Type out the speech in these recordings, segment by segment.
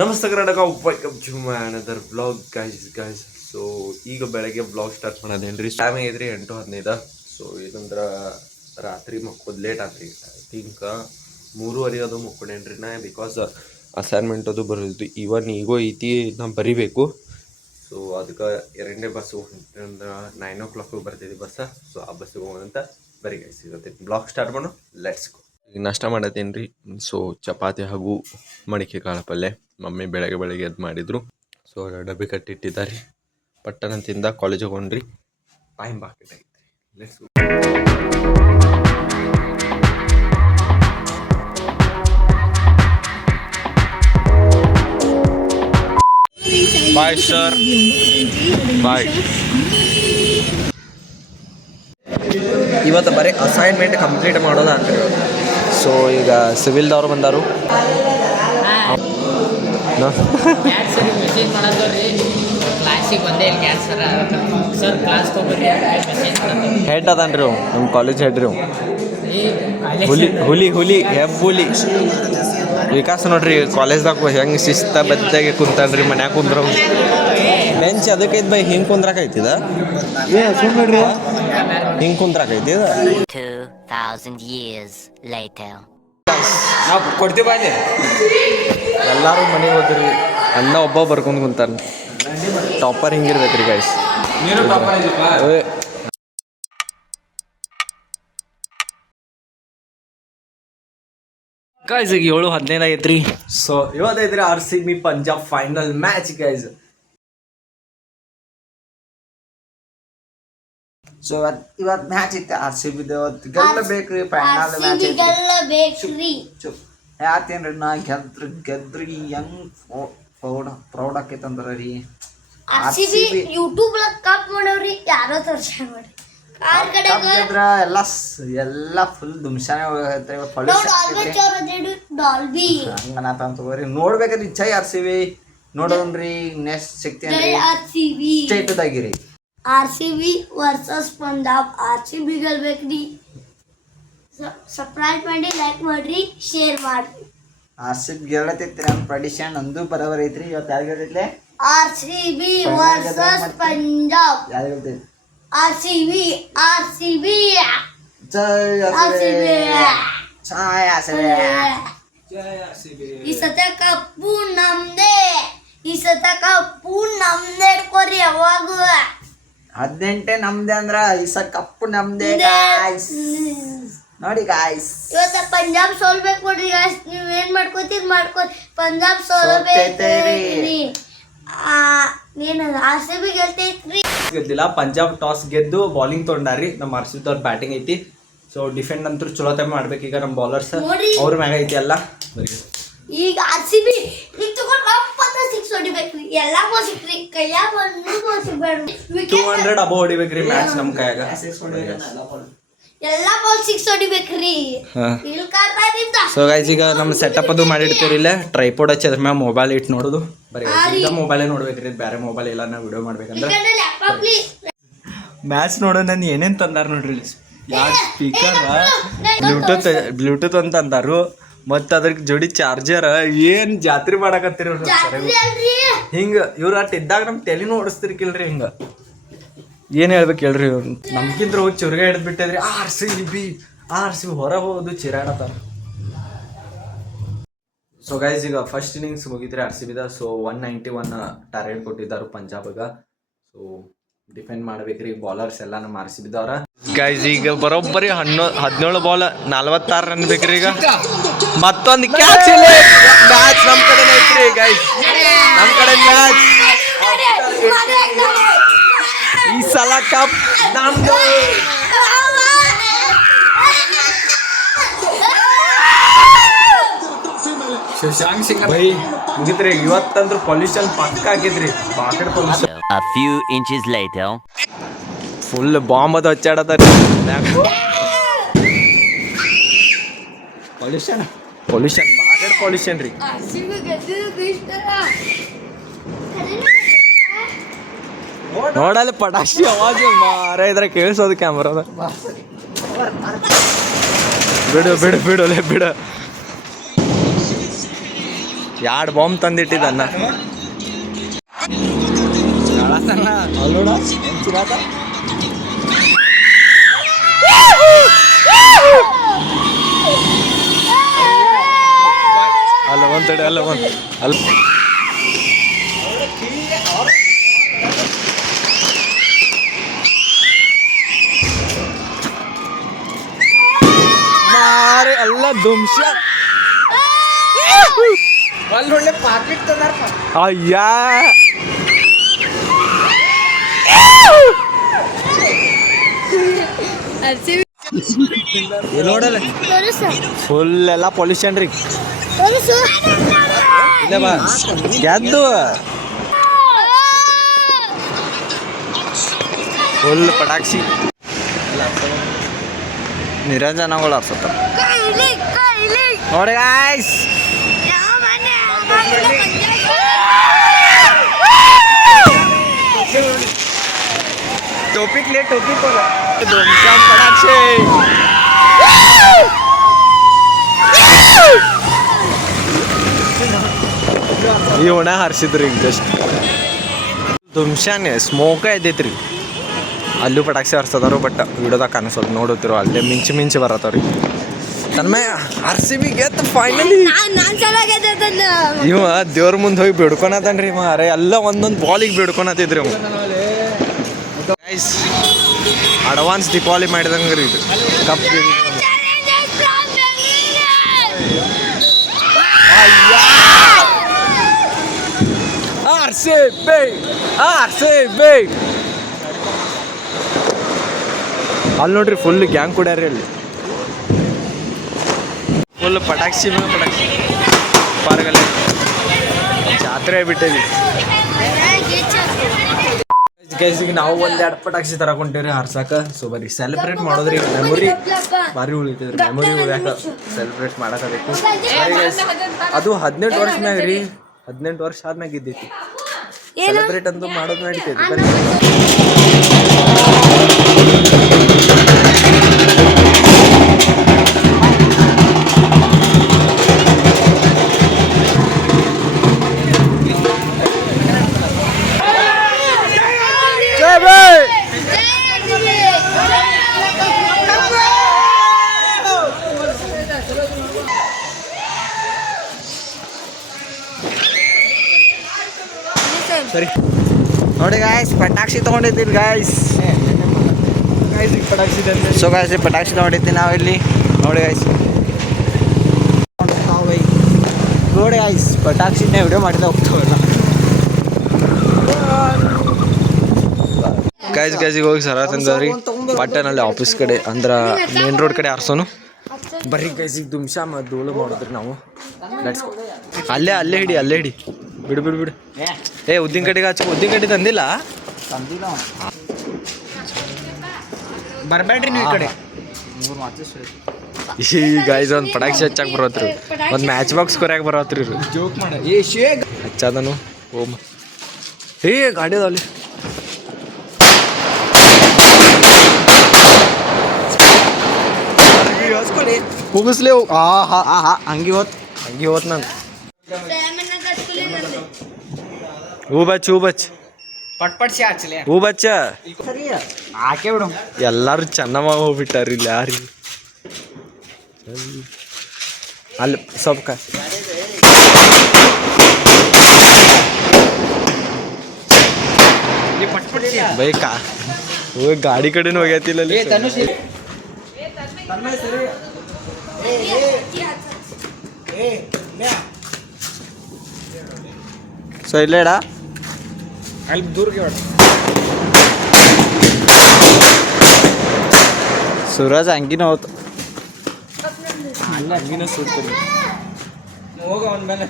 ನಮಸ್ತೆ Karnataka, welcome to my another blog guys. So ಈಗ ಬೆಳಗ್ಗೆ ಬ್ಲಾಗ್ ಸ್ಟಾರ್ಟ್ ಮಾಡೋದೇನ್ರಿ. ಟೈಮ್ ಐತ್ರಿ 8:15. ಸೊ ಇದಂದ್ರೆ ರಾತ್ರಿ ಮಕ್ಕೋದು ಲೇಟ್ ಆತ್ರಿ. ಐ ಥಿಂಕ್ 3:30 ಅದು ಮಕ್ಕೊಂಡೇನ್ರಿ ನಾ. ಬಿಕಾಸ್ ಅಸೈನ್ಮೆಂಟ್ ಅದು ಬರೋದು ಈಗೋ ಐತಿ, ನಾ ಬರಿಬೇಕು. ಸೊ ಅದಕ್ಕೆ 2ನೇ ಬಸ್ 9 o'clock ಬರ್ತಿದ್ದೆ ಬಸ್. ಸೊ ಆ ಬಸ್ಸಿಗೆ ಹೋಗೋಣಂತ ಬರೀ ಗೈಸ್. ಇವತ್ತಿನ ಬ್ಲಾಗ್ ಸ್ಟಾರ್ಟ್ ಮಾಡೋಣ, ಲೆಟ್ಸ್ ಗೋ. ಈಗ ನಾಷ್ಟ ಮಾಡತ್ತೇನು ರೀ. ಸೊ ಚಪಾತಿ ಹಾಗೂ ಮಡಿಕೆ ಕಾಳು ಪಲ್ಯ ಮಮ್ಮಿ ಬೆಳಗ್ಗೆ ಎದ್ದು ಮಾಡಿದ್ರು. ಸೊ ಡಬ್ಬಿ ಕಟ್ಟಿಟ್ಟಿದ್ದಾರೆ. ಪಟ್ಟಣ ತಿಂದ ಕಾಲೇಜ್ ಹೋಗೊಂಡ್ರಿ. ಟೈಮ್ ಬಾಕಿ ಐತಿ, ಲೆಟ್ಸ್ ಗೋ. ಬಾಯ್ ಸರ್, ಬಾಯ್. ಇವತ್ತು ಬರೀ ಅಸೈನ್ಮೆಂಟ್ ಕಂಪ್ಲೀಟ್ ಮಾಡೋದ ಅಂತ. ಸೊ ಈಗ ಸಿವಿಲ್ದವ್ರು ಬಂದಾರು. ಮೆಸೇಜ್ ಮಾಡೋದ್ರಿ ಕ್ಲಾಸಿಗೆ ಬಂದೇ ಇಲ್ಲ ಗ್ಯಾಸ್ ಸರ್ ಕ್ಲಾಸ್ ತೊಗೊಳ್ರಿ ಮೆಸೇಜ್ ಹೆಡ್ ಅದನ್ರಿ ನಮ್ಮ ಕಾಲೇಜ್ ಹೆಡ್ ರೀ. ಹುಲಿ ಹೆಬ್ಬುಲಿ ವಿಕಾಸ್ ನೋಡ್ರಿ. ಕಾಲೇಜ್ದಾಗ ಹೆಂಗೆ ಶಿಸ್ತ ಬದ್ದಾಗೆ ಕುಂತಾನ್ರಿ. ಮನ್ಯಾಗ ಕುಂದ್ರ ಬೆಂಚ್ ಅದಕ್ಕೈತಿ ಬೈ. ಹಿಂಗೆ ಕುಂದ್ರಾಕೈತಿದ ನೋಡ್ರಿ, ಹಿಂಗೆ ಕುಂದ್ರಾಕೈತಿ. 2000 years later. ನಾವು ಕೊಡ್ತೀವಿ ಬಾಯ್ಲಿ. ಎಲ್ಲರೂ ಮನೆಗೆ ಹೋದ್ರಿ. ಅಣ್ಣ ಒಬ್ಬ ಬರ್ಕೊಂಡು ಕುಂತಾನ. ಟಾಪರ್ ಹಿಂಗಿರ್ಬೇಕ್ರಿ ಗೈಸ್. ಗೈಸ್ ಈಗ 7:15 ಆಗೈತ್ರಿ. ಸೊ ಇವತ್ತೈತ್ರಿ RCB Punjab final match guys. So ಇವತ್ತು ಮ್ಯಾಚ್ ಇತ್ತು RCB ಗೆಲ್ಲಬೇಕ್ರಿ. ಫೈನಲ್ ಮ್ಯಾಚ್ ಗೆಲ್ಲಬೇಕ್ರಿ. ಯಾತೇನ್ರಿ ನಾ ಗೆದ್ರಿ ಹೆಂಗ್ ಪ್ರೌಡ್ ಆಕೈತಂದ್ರ ರೀ. RCB ಯೂಟ್ಯೂಬ್ ಕಪ್ ಮಾಡವ್ರಿ. ಯಾರೋ ತೋರ್ಸ್ಯಾರ ನೋಡ್ರಿ. ಎಲ್ಲ ಫುಲ್ ದುಮ್ಸಾನೆ ಹಂಗನಾತ ತಗೋರಿ. ನೋಡ್ಬೇಕ್ರಿ ಇಚ್ಛೆ RCB ನೋಡೋನ್ರಿ. ನೆಕ್ಸ್ಟ್ ಸಿಗ್ತೇನ್ರಿ ಸ್ಟೇಟ್ದಾಗಿರಿ. RCB versus Punjab. RCB ಗೆಲ್ಬೇಕ್ರಿ. ಸಬ್ಸ್ಕ್ರೈಬ್ ಮಾಡಿ, ಲೈಕ್ ಮಾಡ್ರಿ, ಶೇರ್ ಮಾಡ್ರಿ. RCB ಗೆಲ್ಲತೈತ್ರಿ. ನಮ್ಮ ಪ್ರೆಡಿಕ್ಷನ್ ಅಂದು ಬರೋಬರ್ ಐತ್ರಿ. ಇವತ್ತು ಯಾರು ಗೆಲ್ತೈತ್ಲೆ? RCB versus Punjab. ಯಾರು ಗೆಲ್ತೈತಿ? RCB ಜೈ RCB. ಈ ಸತ ಕಪ್ಪು ನಮ್ದೇ. ಇಟ್ಕೋರಿ ಯಾವಾಗೂ. 18 ನಮ್ದೇ ಅಂದ್ರ ಈ ಕಪ್ಪು ನಮ್ದೇ ಗಾಯ್ಸ್. ನೋಡಿ ಗಾಯ್ಸ್, ಇವತ್ತ ಪಂಜಾಬ್ ಸೋಲ್ಬೇಕು ನೋಡ್ರಿ ಗಾಯ್ಸ್. ನೀವ್ ಏನ್ ಮಾಡ್ಕೋತೀರಿ ಪಂಜಾಬ್ ಸೋಲ್ಬೇಕ್ರಿ. RCB ಗೆಲ್ತೈತ್ರಿ. ಗೆದ್ದಿಲ್ಲ. ಪಂಜಾಬ್ ಟಾಸ್ ಗೆದ್ದು ಬಾಲಿಂಗ್ ತೊಗೊಂಡಾರಿ. ನಮ್ಮ RCB ಅವ್ರ ಬ್ಯಾಟಿಂಗ್ ಐತಿ. ಸೊ ಡಿಫೆಂಡ್ ಅಂತೂ ಚಲೋ ಟೈಮ್ ಮಾಡ್ಬೇಕು. ಈಗ ನಮ್ಮ ಬೌಲರ್ಸ್ ಅವ್ರ ಮ್ಯಾಗ ಐತಿ ಎಲ್ಲ. ಈಗ RCB ಈಗ ತಗೊಂಡು 6 ಹೊಡಿಬೇಕ್ರಿ. ಎಲ್ಲ ಬಾಲ್ ಸಿಕ್ರಿ ಕೈಯಾಗ, ಒಂದು ಬಾಲ್ ಸಿಗ್ಬೇಡ್ರಿ. 200 ಅಬೋ ಹೊಡಿಬೇಕ್ರಿ ಮ್ಯಾಚ್ ನಮ್ಮ ಕೈಯಾಗ. ಎಲ್ಲ ಬಾಲ್ 6 ಹೊಡಿಬೇಕ್ರಿ. ಸೊ ಗೈಸ್ ಈಗ ನಮ್ಮ ಸೆಟಪ್ ಅದು ಮಾಡಿಡ್ತೀವಿ. ಇಲ್ಲೇ ಟ್ರೈಪೋಡ್ ಹಚ್ಚಿ ಅದ್ರ ಮ್ಯಾಗ ಮೊಬೈಲ್ ಇಟ್ಟು ನೋಡೋದು. ಬರೀ ಮೊಬೈಲೇ ನೋಡ್ಬೇಕ್ರಿ. ಬೇರೆ ಮೊಬೈಲ್ ಇಲ್ಲ. ನಾವು ವಿಡಿಯೋ ಮಾಡ್ಬೇಕಂದ್ರೆ ಮ್ಯಾಚ್ ನೋಡೋ ನಾನು ಏನೇನು ತಂದಾರ ನೋಡ್ರಿ. ಯಾರು ಸ್ಪೀಕರ್, ಬ್ಲೂಟೂತ್ ಅಂತ ಅಂದಾರು. ಮತ್ತು ಅದ್ರ ಜೋಡಿ ಚಾರ್ಜರ್. ಏನು ಜಾತ್ರೆ ಮಾಡಕತ್ತೀರಿ ಹಿಂಗೆ. ಇವ್ರು ಅಟ್ ಇದ್ದಾಗ ನಮ್ಮ ತಲೆನೂ ಓಡಿಸ್ತಿರ್ಕಿಲ್ರಿ. ಹಿಂಗೆ ಏನು ಹೇಳ್ಬೇಕು ಹೇಳ್ರಿ. ನಮ್ಗಿಂತ ಹೋಗಿ ಚುರ್ಗ ಹಿಡಿದು ಬಿಟ್ಟಿದ್ರಿ. RCB ಹೊರಗೆ ಹೋಗೋದು ಚಿರಾಡತ್ತಾರ. ಸೊ ಗೈಸ್ ಈಗ ಫಸ್ಟ್ ಇನ್ನಿಂಗ್ಸ್ ಮುಗಿದ್ರಿ RCB ದ. ಸೊ 191 ಟಾರ್ಗೆಟ್ ಕೊಟ್ಟಿದ್ದಾರೆ ಪಂಜಾಬ್ಗೆ. ಸೊ ಡಿಫೆಂಡ್ ಮಾಡ್ಬೇಕ್ರಿ ಬಾಲರ್ಸ್ ಎಲ್ಲ ನಮ್ಮ RCB ದವ್ರ. ಗೈಸ್ ಈಗ ಬರೋಬ್ಬರಿ 17 ಬಾಲ್ 46 ರನ್ ಬೇಕ್ರಿ. ಈಗ ಮತ್ತೊಂದು ಕ್ಯಾಚ್ ಇಲ್ಲ. ಮ್ಯಾಚ್ ನಮ್ಮ ಕಡೆ ಐತ್ರಿ ಗೈಸ್. ನಮ್ಮ ಕಡೆ ಮ್ಯಾಚ್ ಈ ಸಲ ಕಪ್ ನಮ್ದು. ಶಶಾಂಕ್ ಸಿಂಗ್ ಬೈ ಮುಗಿತ್ರಿ. ಇವತ್ತಂದ್ರೂ ಪೊಲ್ಯೂಷನ್ ಪಕ್ಕ ಆಗಿದ್ರಿ. Pocket pollution. A few inches later. Full bomb ಅದು ಹಚ್ಚಾಡತ್ತಾರೆ. ಪೊಲ್ಯೂಷನ್ ಪಾಕೆಟ್ ಪೊಲ್ಯೂಷನ್ ರೀ. ನೋಡಲ್ಲಿ ಪಟಾಕ್ಷಿ ಅವಾಜ್ ಮಾರ ಇದ್ರೆ ಕೇಳಿಸೋದು ಕ್ಯಾಮ್ರಾದ. ಬಿಡು ಎರಡು ಬಾಂಬ್ ತಂದಿಟ್ಟಿದ್ದನ್ನ ಅಲ್ಲ ಒಂದ್ ತಡೆ ಅಲ್ಲ ಒಂದ್ ಅಲ್ಲ ಮಾರೆ ಅಲ್ಲ ದುಮ್ಶ ಒಳ್ಳೆ ಪಾಕೆಟ್ ತಂದಾರ ಅಯ್ಯಾ ನೋಡಲ್ಲ ಫುಲ್ ಎಲ್ಲ ಪೊಲ್ಯೂಷನ್ ರೀ ಇಲ್ಲ ಬಾ ಗೆದ್ದು ಫುಲ್ ಪಟಾಕ್ಷಿ ನಿರಂಜನಗಳು ಅರ್ಸತ್ತ ನೋಡಿ ಗಾಯ್ಸ್ टोपिक ले टोपिक को धूमधाम पटाक्षे ಈ ಒಣ ಹಾರಿಸಿದ್ರಿ ಜಸ್ಟ್ ದುಮ್ಶಾನೆ ಸ್ಮೋಕ ಎದ್ದೈತ್ರಿ ಅಲ್ಲೂ ಪಟಾಕ್ಷಿ ಹಾರಿಸೋದಾರು ಬಟ್ ವಿಡಿಯೋದಾಗ ಕಾಣಿಸೋದು ನೋಡುತ್ತಿರೋ ಅಲ್ಲೇ ಮಿಂಚಿ ಬರತ್ತವ್ರಿ ತನ್ಮಯ RCB ಗೆದ್ದು ಫೈನಲಿ ಇವ ದೇವ್ರ ಮುಂದೆ ಹೋಗಿ ಬಿಡ್ಕೊನತನ್ರಿ ಮಾರೆ ಎಲ್ಲ ಒಂದೊಂದು ಬಾಲಿಗೆ ಬಿಡ್ಕೊನತಿದ್ರಿ ಅವ ಗೈಸ್ ಅಡ್ವಾನ್ಸ್ ದೀಪಾವಳಿ ಮಾಡಿದಂಗೆ ರೀ ಇದು ಕಪ್ ಅಲ್ಲಿ ನೋಡ್ರಿ ಫುಲ್ ಗ್ಯಾಂಗ್ ಕುಡ್ಯಾರಿ ಅಲ್ಲಿ ಫುಲ್ ಪಟಾಕ್ಷಿ ಪಾರ್ಗಲ್ಲಿ ಜಾತ್ರೆ ಬಿಟ್ಟೇವಿ ಗೈಸಿಗೆ ನಾವು ಒಂದೆರಡು ಪಟಾಕ್ಷಿ ತರಕೊಂಡೇವ್ರಿ ಹಾರ್ಸಾಕ ಸೊ ಬರೀ ಸೆಲೆಬ್ರೇಟ್ ಮಾಡೋದ್ರಿ ಮೆಮೊರಿ ಭಾರಿ ಉಳಿತದ್ರಿ ಮೆಮೊರಿ ಉಳಿಯಾಕ ಸೆಲೆಬ್ರೇಟ್ ಮಾಡಕಬೇಕು ಅದು 18 ವರ್ಷ ಮ್ಯಾಗ ರೀ 18 ವರ್ಷ ಆದ್ಮ್ಯಾಗ ಇದ್ದೈತಿ ಸೆಲೆಬ್ರೇಟ್ ಅಂತೂ ಮಾಡೋದು ನಡೀತೈತಿ ಸರಿ ನೋಡಿ ಗಾಯ್ಸ್ ಪಟಾಕ್ಷಿ ತೊಗೊಂಡಿದ್ದೀವಿ ಗಾಯ್ಸ್ ಸೊ ಗಾಯ್ಸ್ ಪಟಾಕ್ಷಿ ತೊಗೊಂಡಿದ್ದೀವಿ ನಾವು ಇಲ್ಲಿ ನೋಡಿ ಗಾಯ್ಸ್ ನೋಡಿ ಗಾಯ್ಸ್ ಪಟಾಕ್ಷಿನೇ ವಿಡಿಯೋ ಮಾಡಿದ ಹೋಗ್ತಾವಲ್ಲ ಗೈಸಿಗೆ ಹೋಗಿ ಸರ ತಂದವ್ರಿ ಪಟ್ಟನಲ್ಲಿ ಆಫೀಸ್ ಕಡೆ ಅಂದ್ರೆ ಮೇನ್ ರೋಡ್ ಕಡೆ ಹಾರ್ಸೋನು ಬರ್ರಿ ಗೈಸಿಗೆ ದುಮ್ಶ ಮತ್ತು ಧೂಳು ಮಾಡಿದ್ರಿ ನಾವು ಲೆಟ್ಸ್ ಅಲ್ಲೇ ಹಿಡಿ ಬಿಡು ಏ ಉದ್ದಿನ ಕಡೆಗೆ ಉದ್ದಿನ ಕಡೆ ತಂದಿಲ್ಲ ಬರಬೇಡ್ರಿ ನೀವು ಈ ಕಡೆ ಈ ಗೈಸ್ ಒಂದು ಪಟಾಕ್ಷಿ ಹಚ್ಚಾಕ ಬರತ್ರಿ ಒಂದು ಮ್ಯಾಚ್ ಬಾಕ್ಸ್ ಕೊರ್ಯಾಕ ಬರತ್ರಿ ಜೋಕ್ ಮಾಡ ಏ ಶೇಗ್ ಹಚ್ಚದನು ಓಮ್ ಏ ಗಾಡಿ ಅದಾವಲ್ಲಿ ಮುಗಿಸ್ಲೇ ಹಂಗೆ ಹೋತ್ ನಾನು ಹೂ ಬಚ್ ಪಟ್ ಹಚ್ಚಲಿ ಹೂ ಬಚ್ಚ ಸರಿ ಹಾಕೇ ಬಿಡು ಎಲ್ಲಾರು ಚೆನ್ನಮ್ಮ ಹೋಗ್ಬಿಟ್ಟಾರ ಇಲ್ಲಿ ಯಾರಿ ಅಲ್ಲಿ ಸ್ವಲ್ಪ ಬೈಕಾ ಹೋಗಿ ಗಾಡಿ ಕಡೆನೂ ಹೋಗ್ಯಾತಿಲ್ಲ ಅಲ್ಲಿ ಸೊ ಇಲ್ಲೇಡ ಅಲ್ಲಿ ದೂರ್ಗೆ ಸೂರಜ್ ಹಂಗಿನ ಹೋತು ಹಂಗಿನ ಸುಡ್ತೀನಿ ಹೋಗ ಅವನ ಮೇಲೆ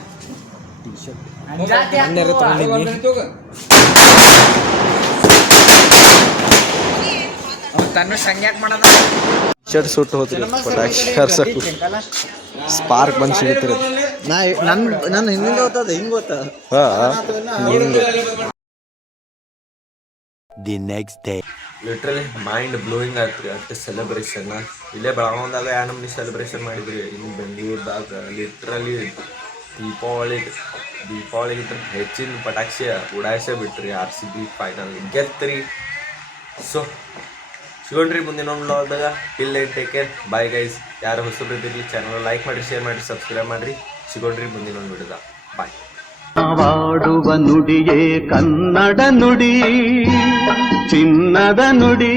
ತನ್ನ ಸಂಗ್ಯಾಕ್ ಮಾಡೋದ ಶರ್ಟ್ ಸುಟ್ಟು ಹೋದ್ರಿ ಪಟಾಕ್ಷಿ ಹರ್ಸಕ್ಕು ಸ್ಪಾರ್ಕ್ ಬಂದು ಸಿಗುತ್ತಿರ ನನ್ನ ಹಿಂದಿಂದ ಹೋಗ್ತದ ಹಿಂಗೆ ಹೋಗ್ತದ The next day. Literally mind blowing ಆಯ್ತು ರೀ ಅಷ್ಟು ಸೆಲೆಬ್ರೇಷನ್ ಇಲ್ಲೇ ಬೆಳಗಾವದಾಗ ನಮ್ನಿ ಸೆಲೆಬ್ರೇಷನ್ ಮಾಡಿದ್ರಿ ಇನ್ನು ಬೆಂಗಳೂರದಾಗ ಲಿಟ್ರಲಿ ದೀಪಾವಳಿಗಿಂತ ಹೆಚ್ಚಿನ ಪಟಾಕ್ಷಿ ಉಡಾಯಿಸೇ ಬಿಟ್ರಿ RCB ಫೈನಲ್ ಗೆತ್ರಿ. ಸೊ ಸಿಗೋಣ್ರಿ ಮುಂದಿನ ವ್ಲಾಗ್ದಾಗ. Till then take care, bye guys. ಯಾರು ಹೊಸಬ್ರು ಇದ್ದಿರಲಿ ಚಾನಲ್ ಲೈಕ್ ಮಾಡಿ, ಶೇರ್ ಮಾಡಿ, ಸಬ್ಸ್ಕ್ರೈಬ್ ಮಾಡಿರಿ. ಸಿಗೋಣ್ರಿ ಮುಂದಿನ ಒಂದು ವಿಡಿಯೋದ. ಬಾಯ್. ನಾವಾಡುವ ನುಡಿಯೇ ಕನ್ನಡ ನುಡಿ, ಚಿನ್ನದ ನುಡಿ.